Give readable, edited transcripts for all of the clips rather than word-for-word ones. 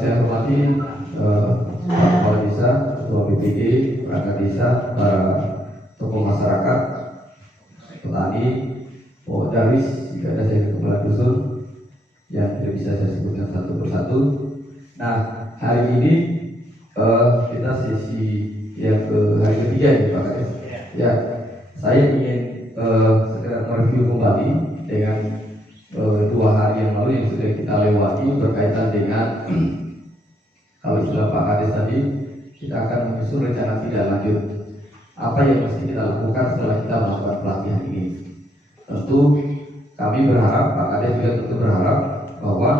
saya hormati Pak Kepala Desa, Ketua BPD, perangkat desa, para tokoh masyarakat, petani, Darwis, jika ada saya kepala dusun yang tidak bisa saya sebutkan satu persatu. Nah, hari ini kita sesi yang ke hari ketiga ya Pak Kades. Ya, saya ingin segera mereview kembali dengan 2 hari yang lalu yang sudah kita lewati berkaitan dengan kalau istilah Pak Kades tadi, kita akan menyusun rencana tindak lanjut apa yang mesti kita lakukan setelah kita melakukan pelatihan ini. Tentu kami berharap, Pak Kades juga tentu berharap bahwa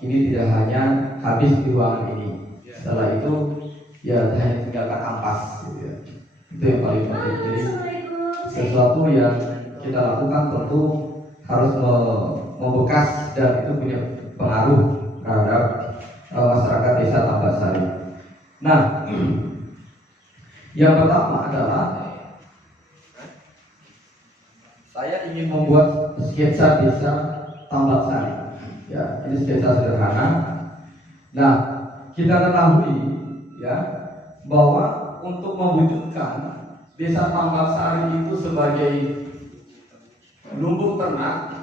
ini tidak hanya habis di ruangan ini. Setelah itu ya hanya tinggalkan ampas gitu ya. Itu yang paling penting. Jadi sesuatu yang kita lakukan tentu harus membekas dan itu punya pengaruh terhadap masyarakat desa Tambak-Sari. Nah, yang pertama adalah saya ingin membuat sketsa desa Tambak-Sari. Ya, ini sketsa sederhana. Nah, kita ketahui ya bahwa untuk mewujudkan desa Tambak-Sari itu sebagai lumbung ternak,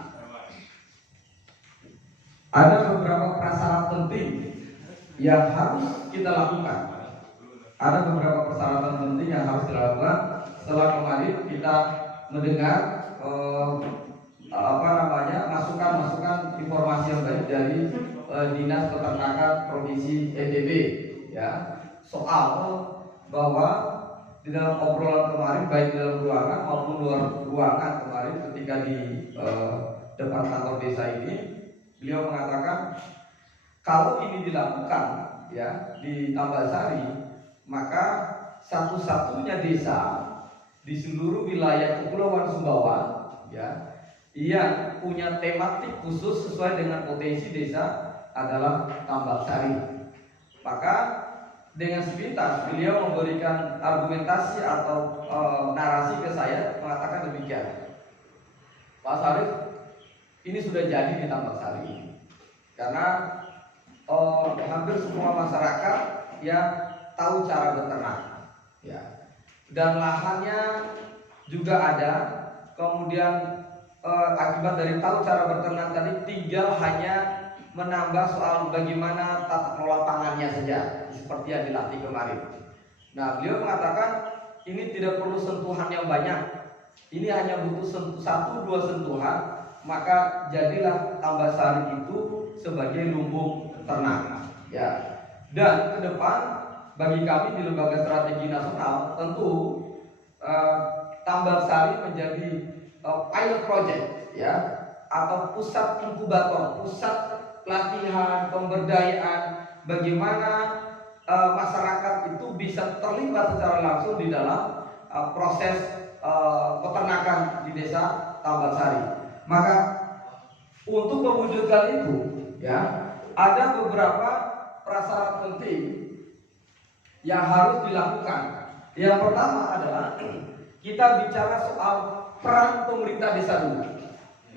ada beberapa prasyarat penting yang harus kita lakukan. Ada beberapa persyaratan penting yang harus dilakukan. Setelah kemarin kita mendengar masukan informasi yang baik dari Dinas Peternakan Provinsi NTB ya, soal bahwa di dalam obrolan kemarin baik di dalam ruangan maupun luar ruangan kemarin ketika di depan kantor desa ini, beliau mengatakan kalau ini dilakukan ya di Tambak-Sari, maka satu-satunya desa di seluruh wilayah Kepulauan Sumbawa ya yang punya tematik khusus sesuai dengan potensi desa adalah Tambak-Sari. Maka dengan sepintas beliau memberikan argumentasi atau narasi ke saya mengatakan demikian, Pak Sarif, ini sudah jadi di Tambak-Sari karena hampir semua masyarakat yang tahu cara beternak ya, dan lahannya juga ada. Kemudian akibat dari tahu cara beternak tadi, tinggal hanya menambah soal bagaimana tata kelola pangannya saja seperti yang dilatih kemarin. Nah, beliau mengatakan ini tidak perlu sentuhan yang banyak, ini hanya butuh 1-2 sentuhan, maka jadilah Tambak-Sari itu sebagai lumbung ternak ya. Dan ke depan bagi kami di Lembaga Strategi Nasional tentu Tambak-Sari menjadi pilot project ya, atau pusat inkubator, pusat pelatihan, pemberdayaan bagaimana masyarakat itu bisa terlibat secara langsung di dalam proses peternakan di desa Tambak-Sari. Maka untuk mewujudkan itu ya, ada beberapa prasyarat penting yang harus dilakukan. Yang pertama adalah kita bicara soal peran pemerintah desa dulu.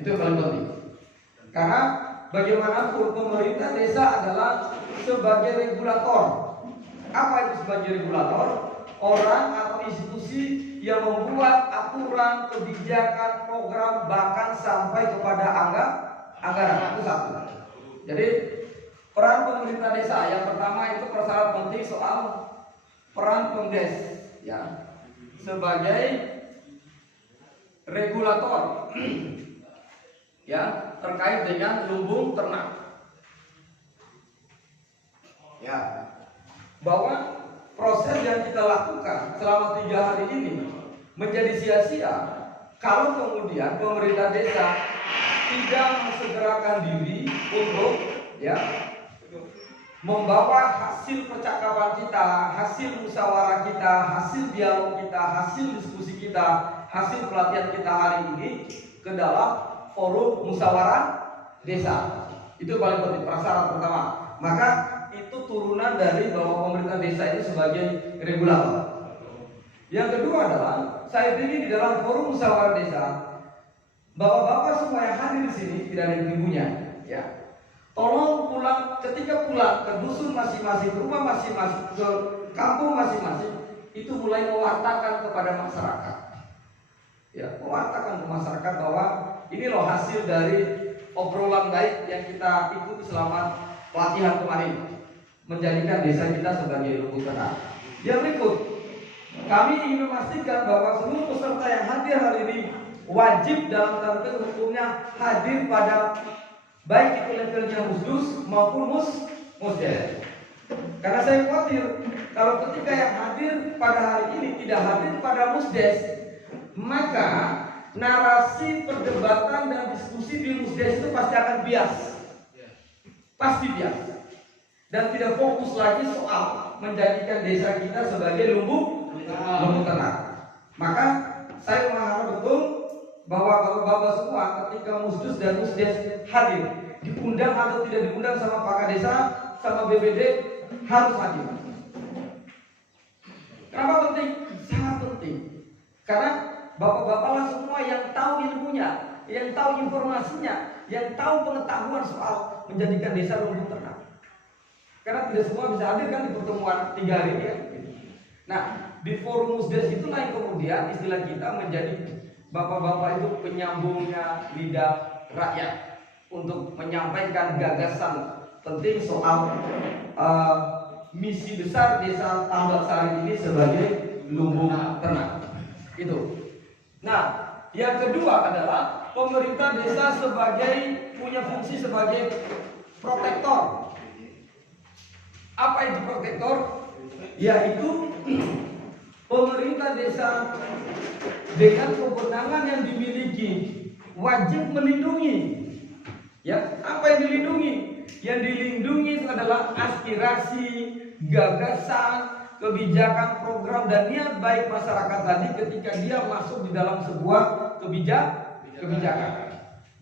Itu yang paling penting. Karena bagaimanapun pemerintah desa adalah sebagai regulator. Apa itu sebagai regulator? Orang atau institusi yang membuat aturan, kebijakan, program, bahkan sampai kepada anggaran. Itu satu. Jadi peran pemerintah desa yang pertama itu persyarat penting soal peran Pemdes ya, sebagai regulator ya terkait dengan lumbung ternak ya, bahwa proses yang kita lakukan selama 3 hari ini menjadi sia-sia kalau kemudian pemerintah desa tidak mensegerakan diri untuk ya membawa hasil percakapan kita, hasil musyawarah kita, hasil dialog kita, hasil diskusi kita, hasil pelatihan kita hari ini ke dalam forum musyawarah desa. Itu paling penting, prasyarat pertama. Maka itu turunan dari bahwa pemerintah desa ini sebagai regulator. Yang kedua adalah saya ingin di dalam forum musyawarah desa, bapak-bapak semua yang hadir di sini tidak ada ibunya, ya. tolong pulang, ketika pulang ke dusun masing-masing, ke rumah masing-masing, ke kampung masing-masing, itu mulai mewartakan kepada masyarakat. Ya, mewartakan ke masyarakat bahwa ini loh hasil dari obrolan baik yang kita ikuti selama pelatihan kemarin, menjadikan desa kita sebagai lumbung tenang. Yang berikut, kami ingin memastikan bahwa seluruh peserta yang hadir hari ini wajib dalam tanda hukumnya hadir pada baik itu levelnya musdus maupun musdes. Karena saya khawatir kalau ketika yang hadir pada hari ini tidak hadir pada musdes, maka narasi perdebatan dan diskusi di musdes itu pasti akan bias, pasti bias, dan tidak fokus lagi soal menjadikan desa kita sebagai lumbung tenang. Maka saya mengharap betul bahwa bapak-bapak semua ketika musdus dan musdes hadir, diundang atau tidak diundang sama Pak Desa, sama BBD, harus hadir. Kenapa penting? Sangat penting. Karena bapak-bapaklah semua yang tahu ilmunya, yang tahu informasinya, yang tahu pengetahuan soal menjadikan desa lumbung tenang. Karena tidak semua bisa hadir kan di pertemuan 3 hari ini ya. Nah, di forum musdes itulah yang kemudian istilah kita menjadi bapak-bapak itu penyambungnya lidah rakyat untuk menyampaikan gagasan penting soal misi besar desa Tambak Sari ini sebagai lumbung tenang. Itu. Nah, yang kedua adalah pemerintah desa punya fungsi sebagai protektor. Apa itu protektor? Yaitu pemerintah desa dengan kewenangan yang dimiliki wajib melindungi. Ya, apa yang dilindungi? Yang dilindungi itu adalah aspirasi, gagasan, kebijakan, program dan niat baik masyarakat tadi ketika dia masuk di dalam sebuah kebijakan.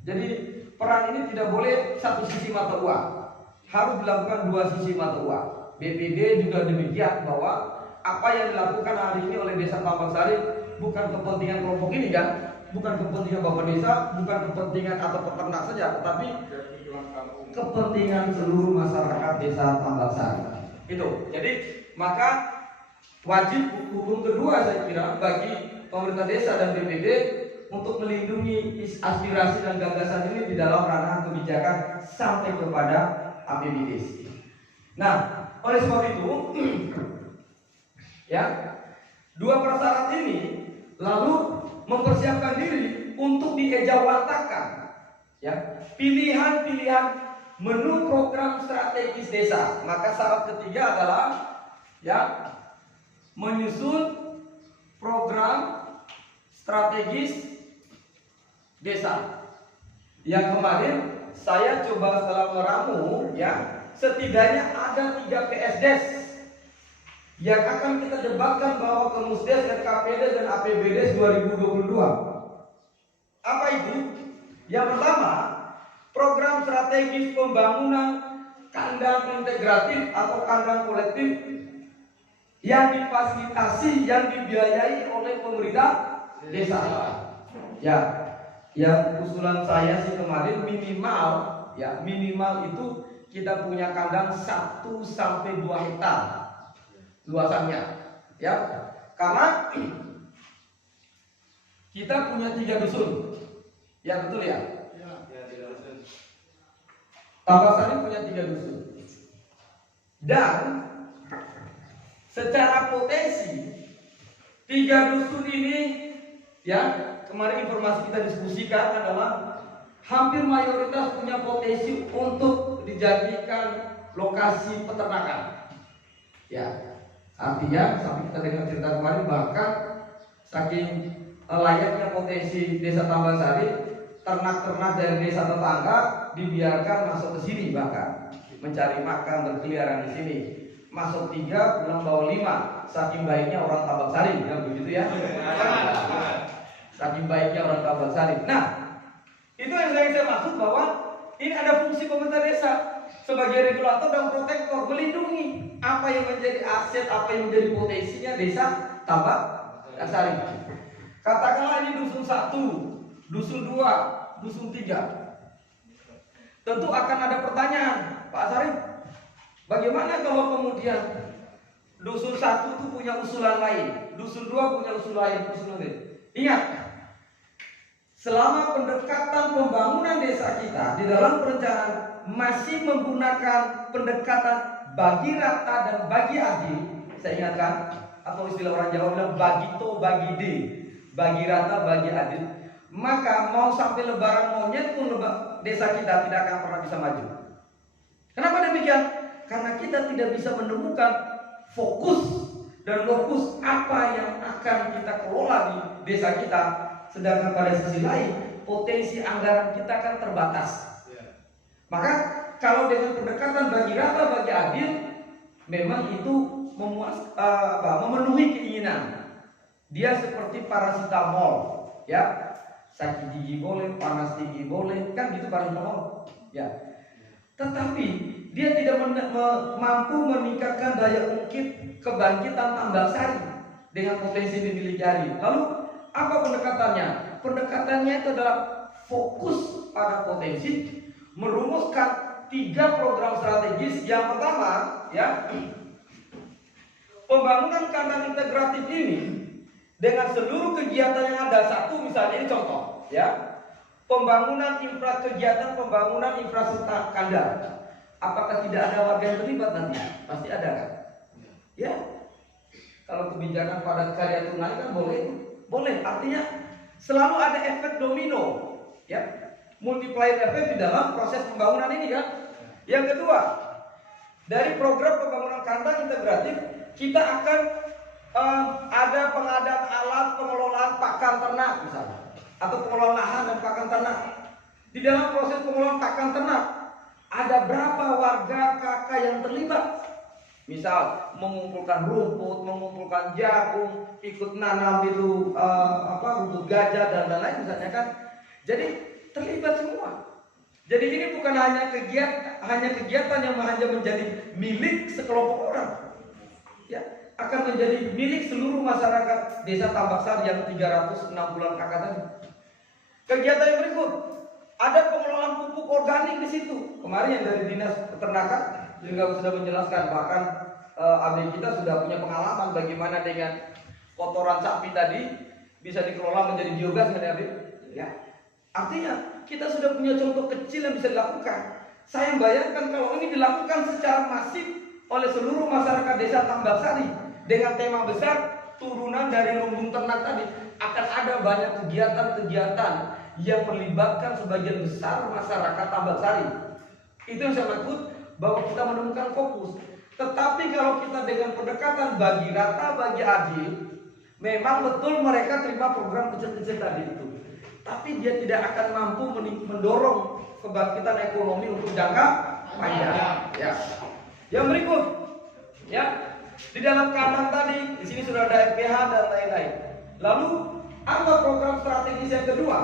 Jadi peran ini tidak boleh satu sisi mata uang, harus dilakukan 2 sisi mata uang. BPD juga demikian bahwa apa yang dilakukan hari ini oleh Desa Tambak Sari bukan kepentingan kelompok ini kan, bukan kepentingan Bapak Desa, bukan kepentingan atau peternak saja, tetapi kepentingan seluruh masyarakat Desa Tambak Sari. Itu. Jadi maka wajib hukum kedua saya kira bagi pemerintah desa dan BPD untuk melindungi aspirasi dan gagasan ini di dalam ranah kebijakan sampai kepada APBD. Nah, oleh sebab itu ya, 2 persyarat ini lalu mempersiapkan diri untuk diejawatakan ya pilihan-pilihan menu program strategis desa. Maka syarat ketiga adalah ya menyusun program strategis desa. Yang kemarin saya coba setelah meramu ya, setidaknya ada 3 PSDes yang akan kita debatkan bahwa ke Musdes, RKPD dan APBD 2022. Apa itu? Yang pertama, program strategis pembangunan kandang integratif atau kandang kolektif yang difasilitasi, yang dibiayai oleh pemerintah desa. Ya, yang usulan saya sih kemarin minimal itu kita punya kandang 1 sampai 2 hektar luasannya, ya. Karena kita punya 3 dusun, ya betul ya. Tambak Sari punya 3 dusun, dan secara potensi 3 dusun ini, ya kemarin informasi kita diskusikan adalah hampir mayoritas punya potensi untuk dijadikan lokasi peternakan. Ya, artinya sampai kita dengar cerita kemarin bahkan saking layaknya potensi Desa Tambak Sari, ternak-ternak dari desa tetangga dibiarkan masuk ke sini, bahkan mencari makan, berkeliaran di sini. Masuk 3, pulang bawa 5. Saking baiknya orang Tambak Sari, kan begitu ya? Saking baiknya orang Tambak Sari. Nah, itu yang saya maksud bahwa ini ada fungsi pemerintah desa sebagai regulator dan protektor, melindungi apa yang menjadi aset, apa yang menjadi potensinya Desa Tambak Sari. Katakanlah ini dusun 1, dusun 2, dusun 3. tentu akan ada pertanyaan, Pak Sarif, bagaimana kalau kemudian dusun satu itu punya usulan lain, dusun dua punya usulan lain. Ingat, selama pendekatan pembangunan desa kita di dalam perencanaan masih menggunakan pendekatan bagi rata dan bagi adil, saya ingatkan, atau istilah orang Jawa bilang bagi to bagi d, bagi rata bagi adil, maka mau sampai lebaran monyet pun desa kita tidak akan pernah bisa maju. Kenapa demikian? Karena kita tidak bisa menemukan fokus dan lokus apa yang akan kita kelola di desa kita. Sedangkan pada sisi lain potensi anggaran kita kan terbatas. Maka kalau dengan pendekatan bagi rata bagi adil, memang itu memenuhi keinginan. Dia seperti paracetamol, ya. Sakit gigi boleh, panas tinggi boleh, kan gitu paracetamol, ya. Tetapi dia tidak mampu meningkatkan daya ungkit kebangkitan tambak sari dengan potensi dimiliki hari. Lalu apa pendekatannya? Pendekatannya itu adalah fokus pada potensi, merumuskan 3 program strategis. Yang pertama, ya, pembangunan kandang integratif ini dengan seluruh kegiatan yang ada. Satu, misalnya ini contoh, ya, kegiatan pembangunan infrastruktur kandang. Apakah tidak ada warga yang terlibat nanti? Pasti ada, kan? Ya. Kalau kebijakan padat karya tunai kan boleh. Artinya selalu ada efek domino, ya, multiplier efek di dalam proses pembangunan ini, kan? Yang kedua, dari program pembangunan kandang integratif kita akan ada pengadaan alat pengelolaan pakan ternak misalnya, atau pengelolaan lahan dan pakan ternak. Di dalam proses pengelolaan pakan ternak ada berapa warga kakak yang terlibat? Misal mengumpulkan rumput, mengumpulkan jagung, ikut nanam itu rumput gajah dan lain-lain misalnya, kan. Jadi terlibat semua. Jadi ini bukan hanya kegiatan yang hanya menjadi milik sekelompok orang, ya, akan menjadi milik seluruh masyarakat desa Tambaksari yang 360-an kakak tadi. Kegiatan yang berikut, ada pengelolaan pupuk organik di situ. Kemarin yang dari Dinas Peternakan juga sudah menjelaskan, bahkan AB kita sudah punya pengalaman bagaimana dengan kotoran sapi tadi bisa dikelola menjadi biogas, kan, AB? Ya. Artinya kita sudah punya contoh kecil yang bisa dilakukan. Saya bayangkan kalau ini dilakukan secara masif oleh seluruh masyarakat desa Tambaksari dengan tema besar turunan dari lumbung ternak tadi, akan ada banyak kegiatan-kegiatan yang melibatkan sebagian besar masyarakat Tambaksari. Itu yang saya maksud bahwa kita menemukan fokus. Tetapi kalau kita dengan pendekatan bagi rata bagi adil, memang betul mereka terima program kecil-kecil tadi itu, tapi dia tidak akan mampu mendorong kebangkitan ekonomi untuk jangka panjang. Ya. Yang berikut, ya, di dalam kandang tadi, di sini sudah ada FPH dan lain-lain. Lalu apa program strategis yang kedua?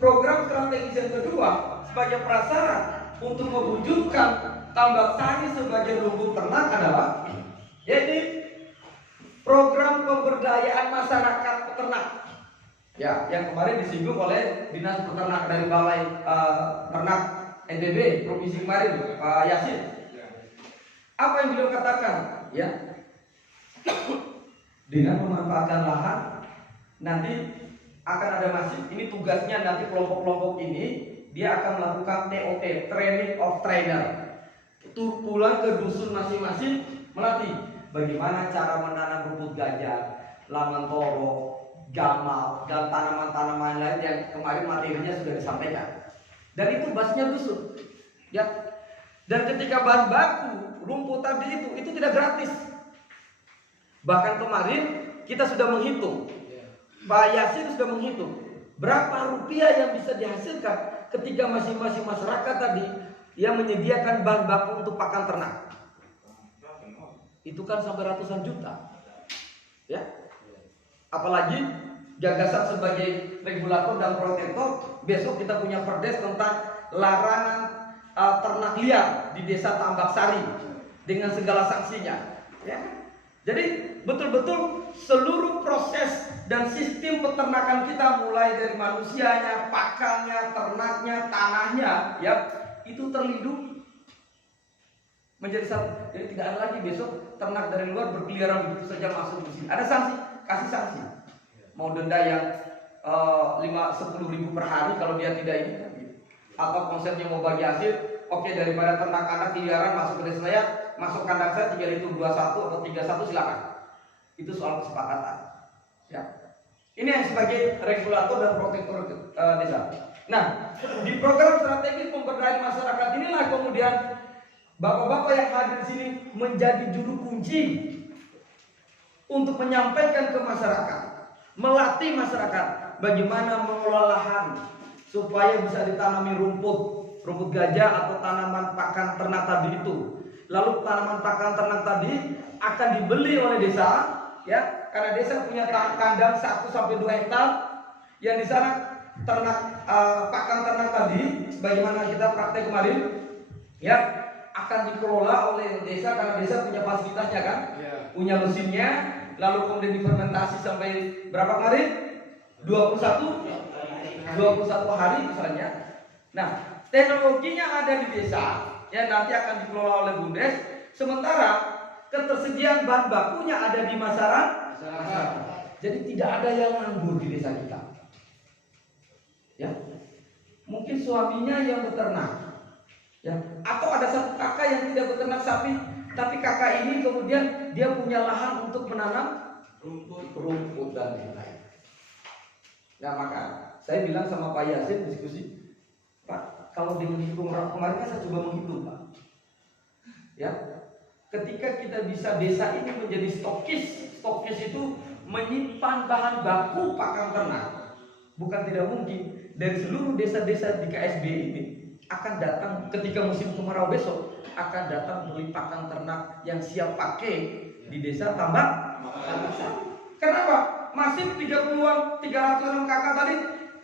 Program strategis yang kedua sebagai prasyarat untuk mewujudkan Tambaksari sebagai lumbung ternak adalah yaitu program pemberdayaan masyarakat peternak. Ya, yang kemarin disinggung oleh Dinas Peternak dari Balai Ternak NTB Provinsi kemarin, Pak Yasin. Apa yang beliau katakan? Ya, dengan memanfaatkan lahan nanti akan ada masif. Ini tugasnya nanti kelompok-kelompok ini dia akan melakukan TOT, Training of Trainer. Tur pulang ke dusun masing-masing melatih bagaimana cara menanam rumput gajah, laman toro, gamal, dan tanaman-tanaman lain yang kemarin materinya sudah disampaikan. Dan itu basisnya dusun, ya. Dan ketika bahan baku rumput tadi itu tidak gratis. Bahkan kemarin kita sudah menghitung, Pak Yasin sudah menghitung berapa rupiah yang bisa dihasilkan ketika masing-masing masyarakat tadi yang menyediakan bahan baku untuk pakan ternak. Itu kan sampai ratusan juta, ya. Apalagi gagasan sebagai regulator dan protektor, besok kita punya perdes tentang larangan ternak liar di desa Tambaksari dengan segala sanksinya, ya. Jadi betul-betul seluruh proses dan sistem peternakan kita, mulai dari manusianya, pakannya, ternaknya, tanahnya, ya, itu terlindungi menjadi satu. Jadi tidak ada lagi besok ternak dari luar berkeliaran begitu saja masuk di sini. Ada sanksi, kasih sanksi. Mau denda yang 5-10 ribu per hari kalau dia tidak ini. Atau konsepnya mau bagi hasil, oke, daripada ternak anak keliaran masuk ke desa saya, masuk kandang saya 3 itu 21 atau 31 silakan. Itu soal kesepakatan. Ya. Ini yang sebagai regulator dan protektor desa. Nah, di program strategis pemberdayaan masyarakat inilah kemudian bapak-bapak yang hadir di sini menjadi juru kunci untuk menyampaikan ke masyarakat, melatih masyarakat bagaimana mengelola lahan supaya bisa ditanami rumput gajah atau tanaman pakan ternak tadi itu. Lalu tanaman pakan ternak tadi akan dibeli oleh desa, ya, karena desa punya kandang 1-2 hektar yang di sana ternak pakan ternak tadi, sebagaimana kita praktek kemarin, ya, akan dikelola oleh desa karena desa punya fasilitasnya kan, punya mesinnya, lalu kemudian difermentasi sampai berapa kali? 21 hari misalnya. Nah, teknologinya ada di desa, ya, nanti akan dikelola oleh Bumdes. Sementara ketersediaan bahan bakunya ada di masyarakat. Jadi tidak ada yang nganggur di desa kita. Ya, mungkin suaminya yang beternak, ya, atau ada satu kakak yang tidak beternak sapi, tapi kakak ini kemudian dia punya lahan untuk menanam rumput dan lain-lain. Nah, maka saya bilang sama Pak Yasin diskusi, Pak, kalau di menghitung kemarin kan saya coba menghitung, Pak. Ya, ketika kita bisa desa ini menjadi stokis itu menyimpan bahan baku pakan ternak. Bukan tidak mungkin dari seluruh desa-desa di KSB ini akan datang ketika musim kemarau besok, akan datang beli pakan ternak yang siap pakai di desa tambak. Kenapa? Masih 300-an kakak tadi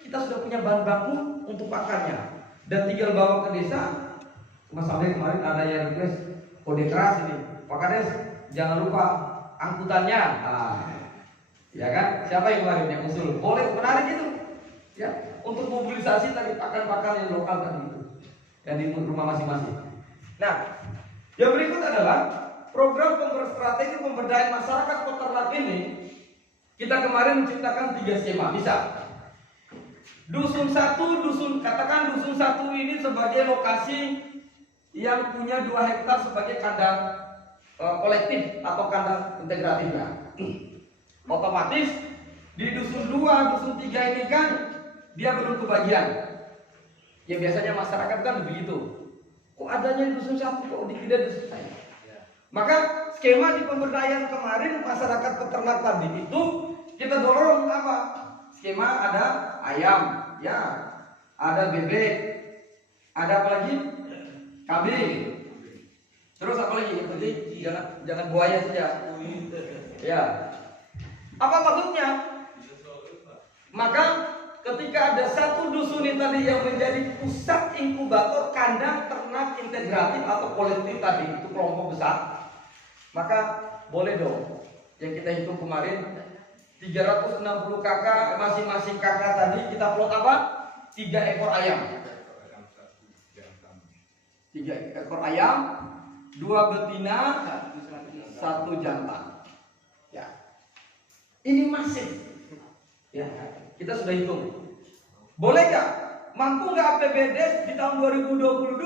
kita sudah punya bahan baku untuk pakannya dan tinggal bawa ke desa. Mas Sampai kemarin ada yang request kode keras ini, Pak Kades jangan lupa angkutannya. Ya kan? Siapa yang kemarin yang usul? Boleh, menarik itu. Ya, untuk mobilisasi tadi pakan-pakan yang lokal tadi itu yang di rumah masing-masing. Nah, yang berikut adalah program strategi pemberdayaan masyarakat peternak ini. Kita kemarin menciptakan 3 skema, bisa. Dusun 1 ini sebagai lokasi yang punya 2 hektar sebagai kandang kolektif atau kandang integratifnya. Otomatis di dusun 2, dusun 3 ini kan dia belum kebagian. Ya biasanya masyarakat kan begitu. Kok adanya di dusun 1, kok tidak dusun saya? Maka skema di pemberdayaan kemarin masyarakat peternak tadi itu kita dorong apa? Skema ada ayam, ya, ada bebek, ada apa lagi? Kambing. Terus apa lagi? Jadi jangan buaya saja. Ya. Apa maksudnya? Maka ketika ada satu dusun ini tadi yang menjadi pusat inkubator kandang ternak integratif atau kolektif tadi, itu kelompok besar, maka boleh dong yang kita hitung kemarin 360 kakak, masing-masing kakak tadi kita plot apa? 3 ekor ayam. 3 ekor ayam, 2 betina, 1 jantan. Ya. Ini masif. Ya, kita sudah hitung. Boleh nggak? Mampu nggak APBD di tahun 2022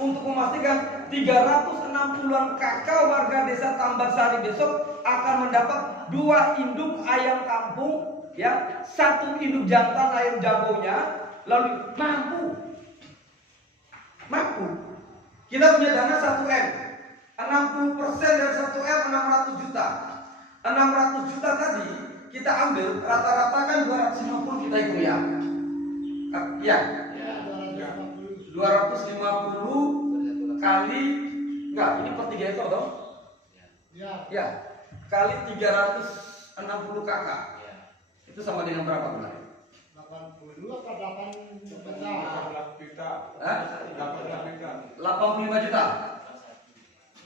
untuk memastikan 360-an kakak warga desa Tambak-Sari besok akan mendapat 2 induk ayam kampung, ya, 1 induk jantan ayam jagonya, lalu mampu. Kita punya dana 1M, 60% dari 1M 600 juta. 600 juta tadi kita ambil rata-rata kan 250 kita hitung ya. Iya. 250 kali enggak, ini per 3 ekor toh? Ya. Kali 360 kakak. Itu sama dengan berapa kemarin? 82 atau 8 juta? 85 juta.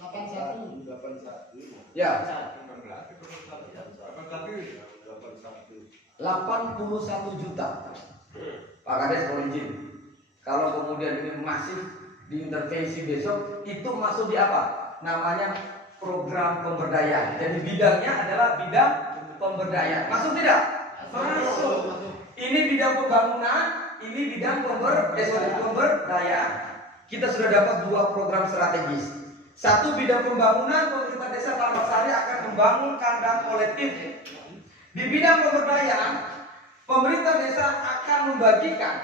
81. Ya. 81 juta. Pak Kades mau izin. Kalau kemudian ini masif di intervensi besok itu masuk di apa? Namanya program pemberdayaan. Jadi bidangnya adalah bidang pemberdayaan. Masuk tidak? Masuk. Ini bidang pembangunan, ini bidang pemberdayaan. Kita sudah dapat 2 program strategis. Satu bidang pembangunan, pemerintah desa Tambak Sari akan membangun kandang kolektif. Di bidang pemberdayaan, pemerintah desa akan membagikan,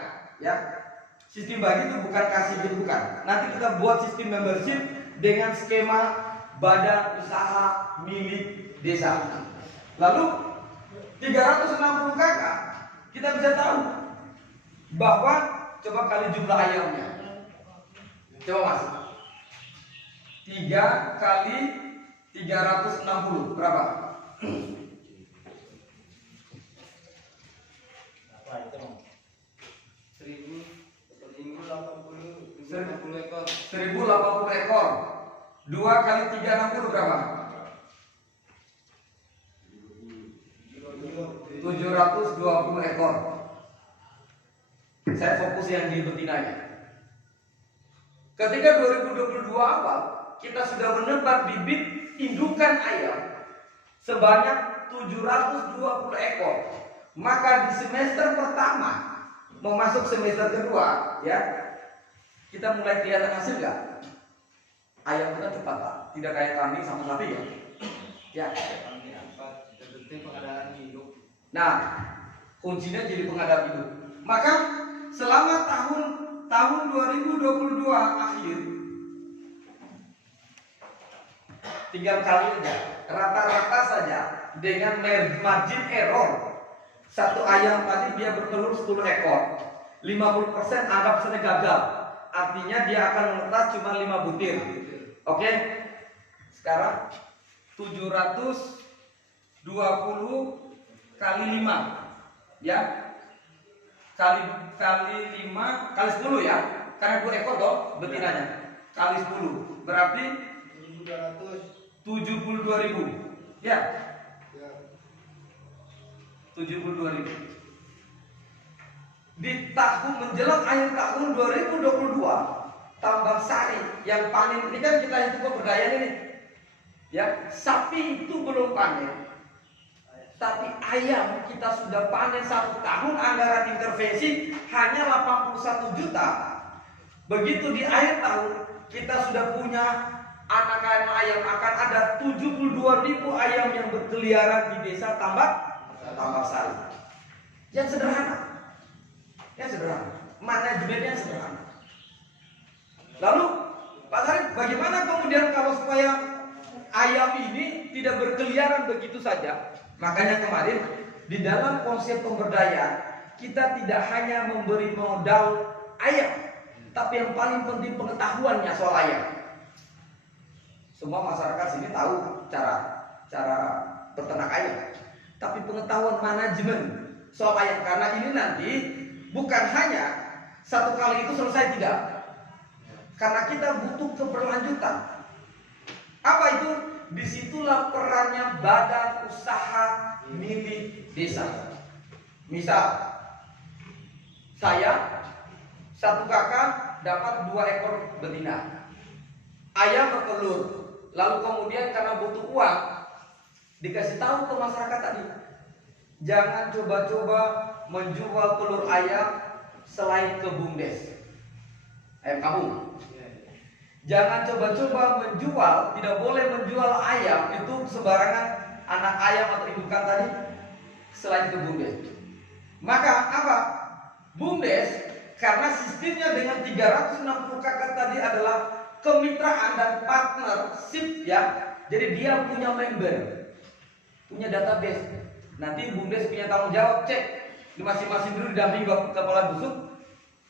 ya. Sistem bagi itu bukan kasih duit, bukan. Nanti kita buat sistem membership dengan skema badan usaha milik desa. Lalu 360 kakak kita bisa tahu bahwa coba kali jumlah ayamnya. Coba Mas. 3 kali 360 berapa? Apa itu? 1080 ekor. 2 kali 360 berapa? 720 ekor. Saya fokus yang di betinanya. Ketika 2022 awal kita sudah menebar bibit indukan ayam sebanyak 720 ekor. Maka di semester pertama mau masuk semester kedua, ya, kita mulai kelihatan hasil nggak? Ayam kita cepat Pak, tidak kayak kambing sama sapi ya. Ya. Nah, kuncinya jadi pengadap hidup. Maka selama tahun 2022 akhir, tinggal kali aja, rata-rata saja dengan margin error. Satu ayam tadi dia bertelur 10 ekor, 50% anggap saja gagal. Artinya dia akan menetas cuma 5 butir. Oke? Sekarang 720 kali 5, ya, kali 5 kali 10 ya, karena 2 ekor toh betinanya, kali 10 berarti 72.000, ya, 72.000. Di tahun menjelang akhir tahun 2022 Tambak Sari yang panen ini kan kita hitung pemberdayaan ini, ya, sapi itu belum panen. Tapi ayam kita sudah panen 1 tahun, anggaran intervensi hanya 81 juta. Begitu di akhir tahun kita sudah punya anak-anak ayam, akan ada 72.000 ayam yang berkeliaran di desa Tambak Sari. Yang sederhana, manajemennya sederhana. Lalu Pak Sarif, bagaimana kemudian kalau supaya ayam ini tidak berkeliaran begitu saja? Makanya kemarin di dalam konsep pemberdayaan kita tidak hanya memberi modal ayam, tapi yang paling penting pengetahuannya soal ayam. Semua masyarakat sini tahu cara beternak ayam, tapi pengetahuan manajemen soal ayam, karena ini nanti bukan hanya 1 kali itu selesai, tidak, karena kita butuh keberlanjutan. Apa itu? Disitulah perannya badan usaha milik desa. Misal saya 1 kakak dapat 2 ekor betina, ayam bertelur, lalu kemudian karena butuh uang dikasih tahu ke masyarakat tadi, jangan coba-coba menjual telur ayam selain ke BUMDes, ayam kampung. Jangan coba-coba menjual, tidak boleh menjual ayam itu sembarangan, anak ayam atau indukan tadi selain ke BUMDes. Maka apa? BUMDes karena sistemnya dengan 360 kakak tadi adalah kemitraan dan partnership, ya. Jadi dia punya member, punya database. Nanti BUMDes punya tanggung jawab, cek di masing-masing dulu didampingi kepala busuk.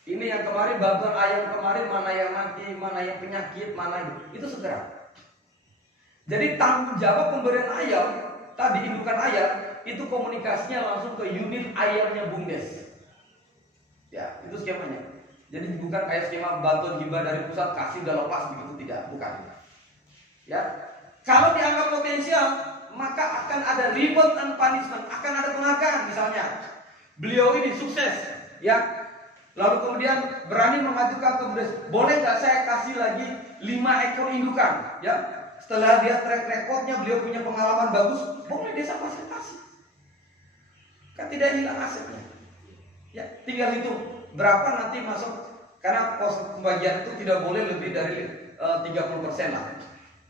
Ini yang kemarin bantuan ayam kemarin, mana yang mati, mana yang penyakit, mana itu segera. Jadi tanggung jawab pemberian ayam tadi, indukan ayam itu komunikasinya langsung ke unit ayamnya BUMDes. Ya, itu skemanya. Jadi bukan kayak skema bantuan hibah dari pusat kasih udah lepas begitu, tidak, bukan. Ya, kalau dianggap potensial maka akan ada reward and punishment, akan ada penghargaan. Misalnya beliau ini sukses, ya. Lalu kemudian berani mengajukan ke BUMDes, boleh nggak saya kasih lagi 5 ekor indukan? Ya, setelah dia track recordnya, beliau punya pengalaman bagus, boleh desa fasilitasi. Kan tidak hilang asetnya. Ya, tinggal itu berapa nanti masuk, karena pos pembagian itu tidak boleh lebih dari 30% lah.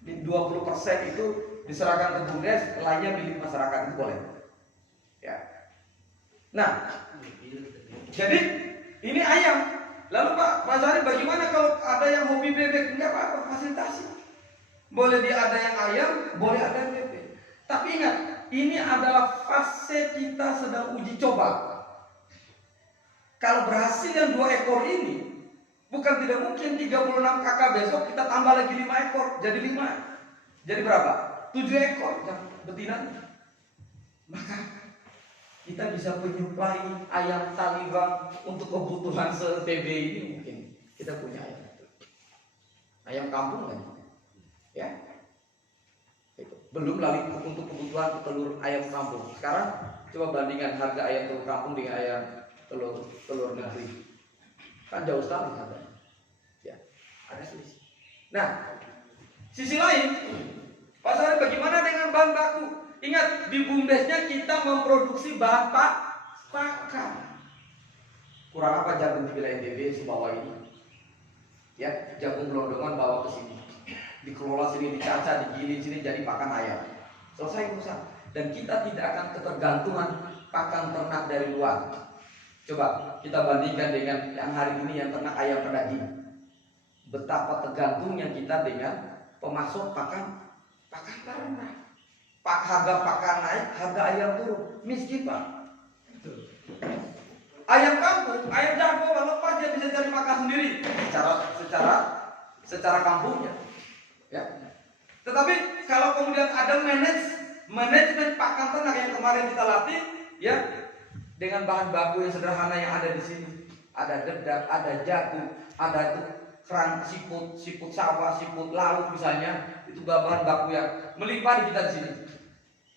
20% itu diserahkan ke BUMDes, lainnya milik masyarakat, itu boleh. Ya. Nah, jadi ini ayam. Lalu Pak Zari, bagaimana kalau ada yang hobi bebek? Enggak apa-apa, fasilitasi. Boleh dia ada yang ayam, boleh ada yang bebek. Tapi ingat, ini adalah fase kita sedang uji coba. Kalau berhasil yang 2 ekor ini, bukan tidak mungkin 36 kakak besok kita tambah lagi 5 ekor, jadi 5. Jadi berapa? 7 ekor betinanya. Maka kita bisa menyuplai ayam talibang untuk kebutuhan se-TB ini, mungkin kita punya ayam. Ayam kampung kan? Ya. Itu. Belum lagi untuk kebutuhan telur ayam kampung. Sekarang coba bandingkan harga ayam telur kampung dengan ayam telur negeri. Kan jauh sekali harganya. Ya, ada selisih. Nah, sisi lain, Pak Sari, bagaimana dengan bahan baku? Ingat, di BUMDesnya kita memproduksi bahan pakan. Kurang apa jagung di wilayah NTB sebawah ini? Ya, jagung gelondongan bawa ke sini, dikelola sini, dicaca, digiling sini jadi pakan ayam. Selesai urusan. Dan kita tidak akan ketergantungan pakan ternak dari luar. Coba kita bandingkan dengan yang hari ini yang ternak ayam pedaging. Betapa tergantungnya kita dengan pemasok pakan ternak. Harga pakan naik, harga ayam turun. Miskin, Pak. Ayam kampung, ayam jago, lepas dia bisa cari makan sendiri secara kampungnya. Ya. Tetapi kalau kemudian ada manajemen pakan ternak yang kemarin kita latih, ya, dengan bahan baku yang sederhana yang ada di sini, ada dedak, ada jagung, ada itu kerang, siput sawah, siput laut misalnya, itu bahan baku yang melimpah di kita di sini.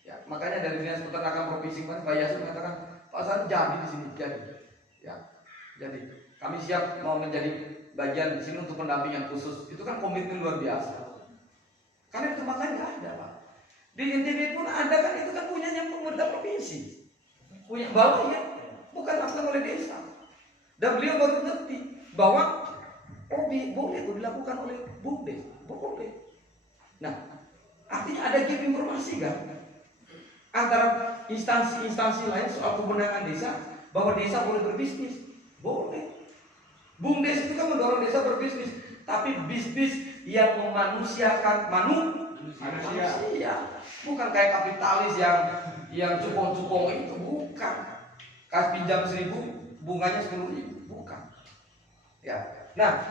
Ya, makanya dari Dinas Peternakan Provinsi Pak Yasin mengatakan, Pak Sari jadi di sini, jadi. Ya, jadi kami siap mau menjadi bagian di sini untuk pendampingan khusus. Itu kan komitmen luar biasa. Karena di tempat lain nggak ada, Pak. Di NTB pun ada kan, itu kan punyanya pemerintah provinsi, punya balai ya, bukan lakukan oleh desa. Dan beliau baru ngerti bahwa boleh itu dilakukan oleh BUMDes, boleh. Nah, artinya ada gap informasi kan antara instansi-instansi lain soal kemenangan desa, bahwa desa boleh berbisnis, boleh. BUMDes itu kan mendorong desa berbisnis, tapi bisnis yang memanusiakan manusia, bukan kayak kapitalis yang cupong-cupong itu, bukan. Kas pinjam 1.000, bunganya 10.000, bukan. Ya. Nah,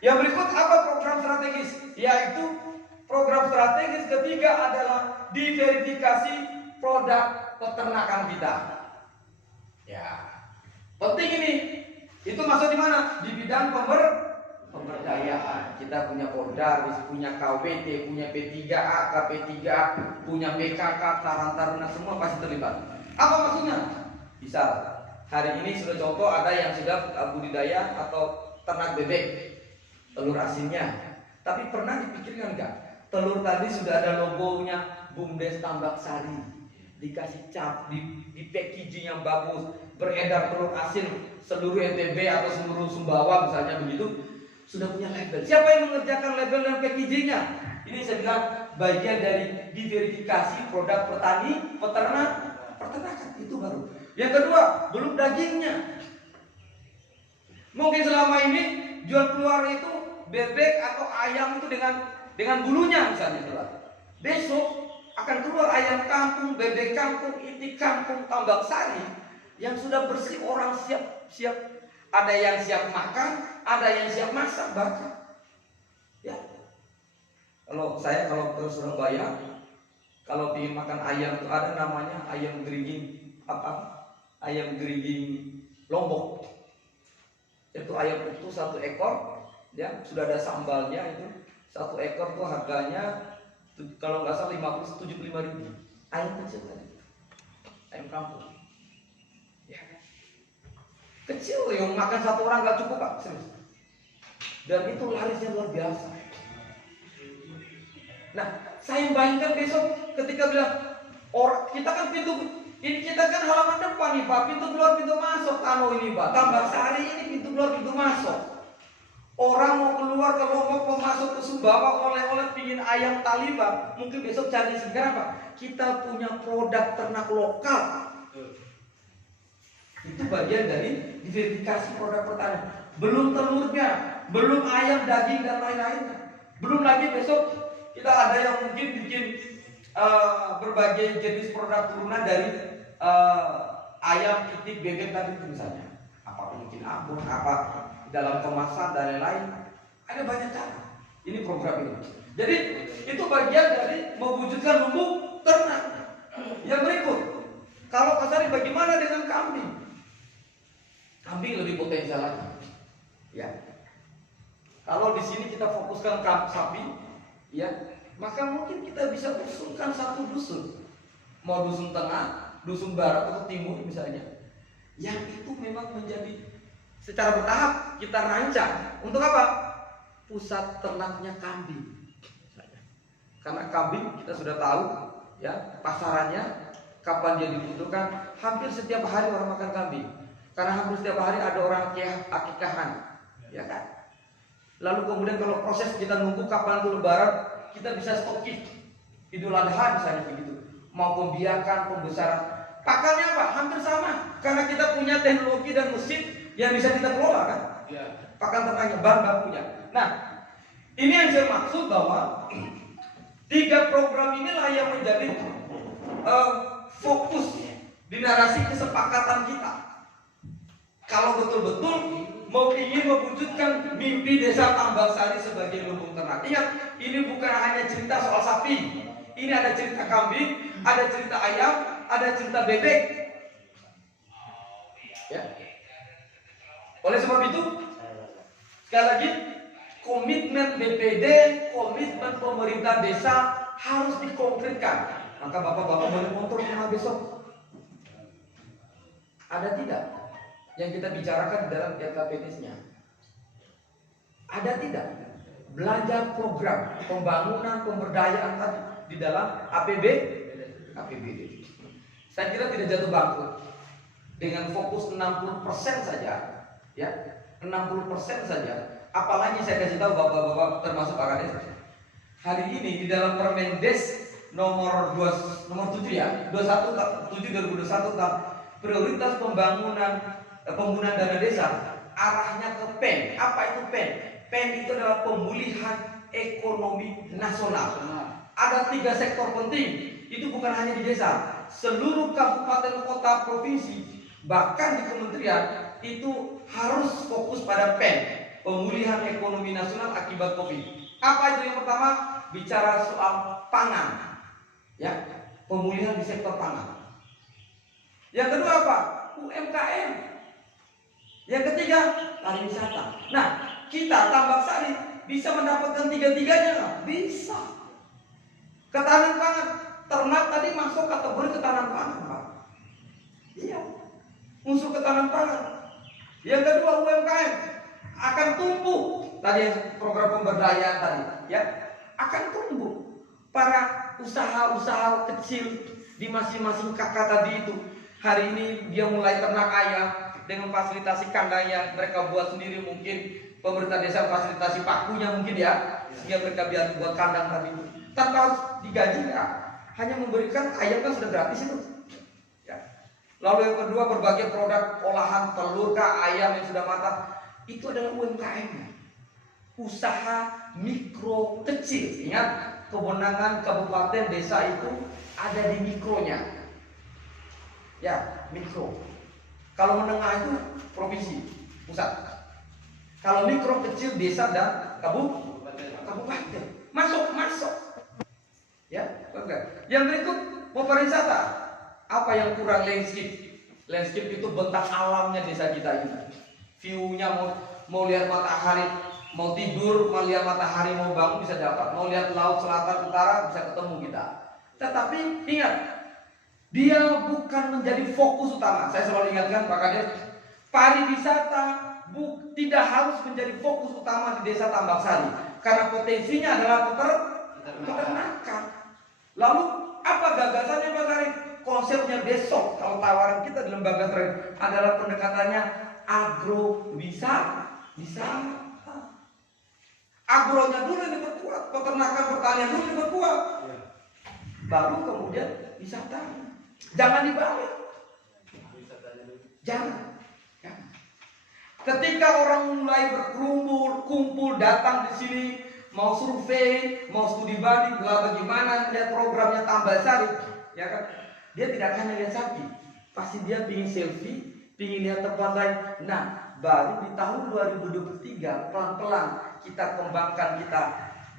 yang berikut apa program strategis? Yaitu program strategis ketiga adalah diverifikasi produk peternakan kita. Ya, penting ini. Itu masuk di mana? Di bidang pemberdayaan. Kita punya Kodar, punya KWT, punya P3A, KP3A, punya PKK, Karang Taruna, semua pasti terlibat. Apa maksudnya? Bisa. Hari ini sudah contoh ada yang sudah budidaya atau ternak bebek, telur asinnya. Tapi pernah dipikirkan enggak? Telur tadi sudah ada logonya BUMDes Tambak Sari, dikasih cap, di packaging yang bagus, beredar telur asin seluruh NTB atau seluruh Sumbawa misalnya begitu, sudah punya label. Siapa yang mengerjakan label dan packagingnya? Ini saya bilang bagian dari diverifikasi produk peternakan, itu baru. Yang kedua, belum dagingnya. Mungkin selama ini jual keluar itu bebek atau ayam itu dengan bulunya misalnya keluar. Besok akan keluar ayam kampung, bebek kampung, itik kampung, Tambak Sari yang sudah bersih, orang siap. Ada yang siap makan, ada yang siap masak bahkan. Ya. Kalau ke Surabaya, kalau ingin makan ayam itu ada namanya ayam geriging ayam geriging Lombok. Itu ayam utuh 1 ekor, ya sudah ada sambalnya itu. 1 ekor tuh harganya kalau nggak salah 75.000. Ayam kecil tadi, ayam kampung. Ya. Kecil, yang makan satu orang nggak cukup Pak, serius. Dan itu larisnya luar biasa. Nah, saya bayangkan besok ketika bilang kita kan kita kan halaman depan nih Pak, pintu keluar pintu masuk ini Pak, Tambak Sari ini pintu keluar pintu masuk. Orang mau keluar ke Lombok, mau masuk ke Sumbawa, oleh-oleh pingin ayam tali Pak, mungkin besok cari sekarang Pak. Kita punya produk ternak lokal. Itu bagian dari diversifikasi produk pertanian. Belum telurnya, belum ayam, daging dan lain-lainnya. Belum lagi besok kita ada yang mungkin bikin berbagai jenis produk turunan dari ayam, itik, bebek tadi misalnya. Apa mungkin abon, apa dalam kemasan dan lain-lain. Ada banyak cara. Ini program ini. Jadi itu bagian dari mewujudkan lumbung ternak. Yang berikut, kalau Pasari bagaimana dengan kambing? Kambing lebih potensial lagi. Ya. Kalau di sini kita fokuskan sapi, ya, maka mungkin kita bisa usulkan satu dusun. Mau dusun tengah, dusun barat atau timur misalnya. Yang itu memang menjadi secara bertahap kita rancang. Untuk apa? Pusat ternaknya kambing. Karena kambing kita sudah tahu, ya, pasarannya kapan dia dibutuhkan. Hampir setiap hari orang makan kambing. Karena hampir setiap hari ada orang akikahan, ya kan? Lalu kemudian kalau proses kita nunggu kapan itu lebaran, kita bisa stokis Idul Adha misalnya begitu, maupun biarkan pembesaran. Pakannya apa? Hampir sama, karena kita punya teknologi dan mesin yang bisa kita kelola kan? Pakan ternaknya bahan bakunya. Nah, ini yang saya maksud bahwa 3 program inilah yang menjadi fokus di narasi kesepakatan kita. Kalau betul-betul mau ingin mewujudkan mimpi desa Tambak Sari sebagai lumbung ternak. Ingat, ini bukan hanya cerita soal sapi. Ini ada cerita kambing, ada cerita ayam, ada cerita bebek. Ya. Oleh sebab itu, sekali lagi, komitmen BPD, komitmen pemerintah desa harus dikonkretkan. Maka bapak-bapak boleh kontrol rumah besok. Ada tidak yang kita bicarakan di dalam RKPTS-nya? Ada tidak belajar program pembangunan pemberdayaan tadi di dalam APBD? Saya kira tidak jatuh bangkrut dengan fokus 60% saja, ya, 60% saja. Apalagi saya kasih tahu bapak-bapak termasuk Pak Kades, hari ini di dalam Permendes nomor 7 ya, 21/7/2021 tentang prioritas penggunaan dana desa arahnya ke PEN. Apa itu PEN? PEN itu adalah pemulihan ekonomi nasional. Ada 3 sektor penting. Itu bukan hanya di desa, seluruh kabupaten kota provinsi, bahkan di kementerian itu harus fokus pada PEN, pemulihan ekonomi nasional akibat Covid. Apa itu? Yang pertama bicara soal pangan, ya, pemulihan di sektor pangan. Yang kedua apa? UMKM. Yang ketiga pariwisata. Nah, kita Tambak Sari bisa mendapatkan 3-tiganya nggak? Bisa. Ketahanan pangan, ternak tadi masuk kategori ketahanan pangan, Pak. Iya, unsur ketahanan pangan. Yang kedua UMKM akan tumbuh. Tadi program pemberdayaan tadi, ya, akan tumbuh. Para usaha-usaha kecil di masing-masing kakak tadi itu, hari ini dia mulai ternak ayam dengan fasilitasi kandang yang mereka buat sendiri, mungkin pemerintah desa fasilitasi pakunya mungkin ya, sehingga mereka biar buat kandang tadi itu tanpa harus digaji ya, hanya memberikan ayam kan sudah gratis itu. Ya. Lalu yang kedua berbagai produk olahan telur kah, ayam yang sudah matang, itu adalah UMKM, usaha mikro kecil. Ingat, kewenangan kabupaten desa itu ada di mikronya. Ya, mikro. Kalau menengah itu provinsi, pusat. Kalau mikro kecil desa dan kabupaten. Masuk. Ya, oke. Yang berikut pariwisata. Apa yang kurang? Landscape. Landscape itu bentak alamnya desa kita ini. View-nya mau lihat matahari, mau tidur, mau lihat matahari, mau bangun bisa dapat. Mau lihat laut selatan utara bisa ketemu kita. Tetapi ingat, dia bukan menjadi fokus utama. Saya selalu ingatkan Pak Kades, Pariwisata tidak harus menjadi fokus utama di Desa Tambak Sari, karena potensinya adalah peternakan. Lalu apa gagasannya Pak Sarif? Konsepnya besok kalau tawaran kita di lembaga trade adalah pendekatannya agrowisata. Agronya dulu yang diperkuat, peternakan pertanian dulu diperkuat, baru kemudian wisata. Jangan dibalik. Jangan. Ketika orang mulai kumpul datang di sini, mau survei, mau studi banding, bagaimana lihat programnya Tambak Sari, ya kan? Dia tidak hanya lihat sapi, pasti dia pingin selfie, pingin lihat tempat lain. Nah, baru di tahun 2023 pelan-pelan kita kembangkan, kita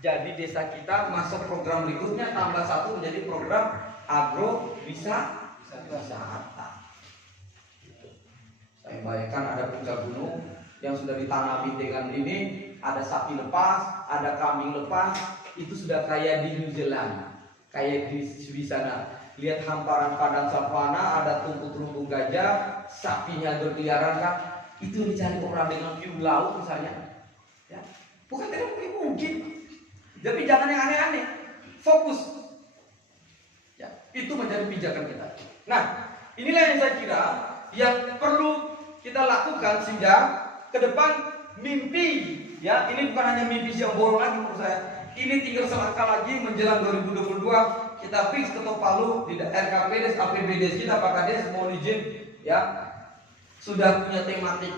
jadi desa kita masuk program berikutnya, tambah satu menjadi program agrowisata. Saya bayangkan ada puncak gunung yang sudah ditanami dengan ini, ada sapi lepas, ada kambing lepas, itu sudah kayak di New Zealand, kayak di sana. Lihat hamparan padang savana, ada tumpuk-tumpuk gajah, sapinya berkeliaran kan, itu dicari orang dengan view laut misalnya. Ya. Bukan tidak mungkin. Tapi jangan yang aneh-aneh, fokus. Ya, itu menjadi pijakan kita. Nah, inilah yang saya kira yang perlu kita lakukan sehingga ke depan mimpi, ya ini bukan hanya mimpi siang bolong lagi menurut saya. Ini tinggal selangkah lagi menjelang 2022 kita fix ketok palu di RKPDes, APBDes kita, Pak Kades mohon izin ya sudah punya tematik.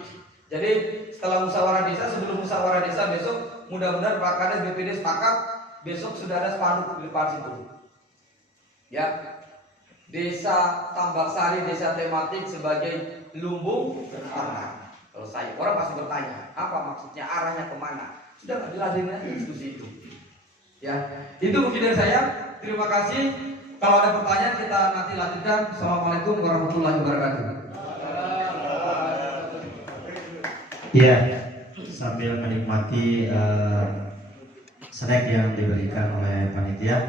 Jadi setelah musyawarah desa, sebelum musyawarah desa besok mudah-mudahan Pak Kades BPD sepakat besok sudah ada spanduk di depan situ. Ya. Desa Tambak Sari, desa tematik sebagai lumbung ternak. Kalau saya, orang pasti bertanya, apa maksudnya, arahnya kemana? Sudah nggak diladenin aja diskusi itu. Ya, itu mungkin dari saya. Terima kasih. Kalau ada pertanyaan kita nanti lanjutkan. Assalamualaikum warahmatullahi wabarakatuh. Iya, sambil menikmati snack yang diberikan oleh panitia.